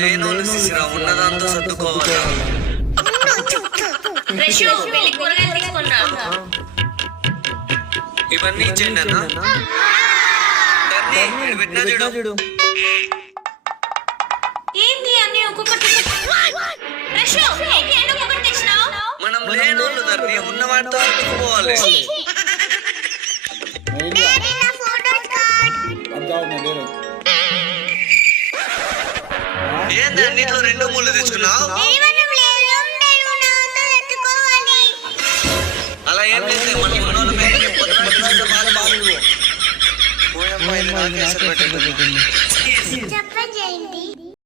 లేనోళ్ళు శిశిరా ఉన్నదాంతో సర్దుకోవాలి. ఇవన్నీ ఇచ్చేయండి అన్న. పెట్టినా చూడు. మనం లేనోళ్ళు ధర్ని ఉన్న వాటితో సర్దుకోవాలి. ఏంది అన్నిట్లో 2 ముళ్ళు తెచ్చుకున్నావు? అలా ఏం చేస్తే మనం ఉన్నోళ్ళ మీద పోయమ్మ ఇది నాకే అసలు పెట్టండి.